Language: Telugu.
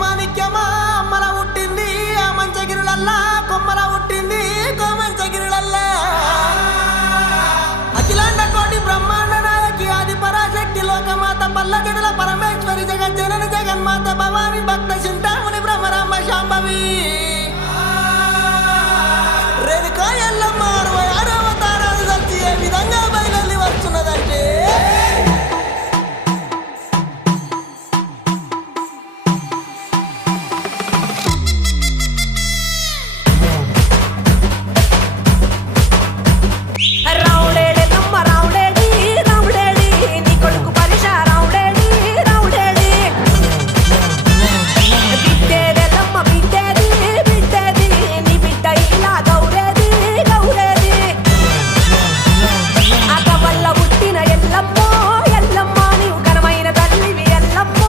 మాణిక్యమా అమ్మల పుట్టింది ఆ మంచగిరులల్లా కొమ్మల పుట్టింది కోమంచగిరులల్లా అఖిలాండ కోటి బ్రహ్మాండ నాయకి ఆది పరాశక్తి లోకమాత పల్లజడుల పరమేశ్వరి జగజ్జనని జగన్మాత భవాని భక్త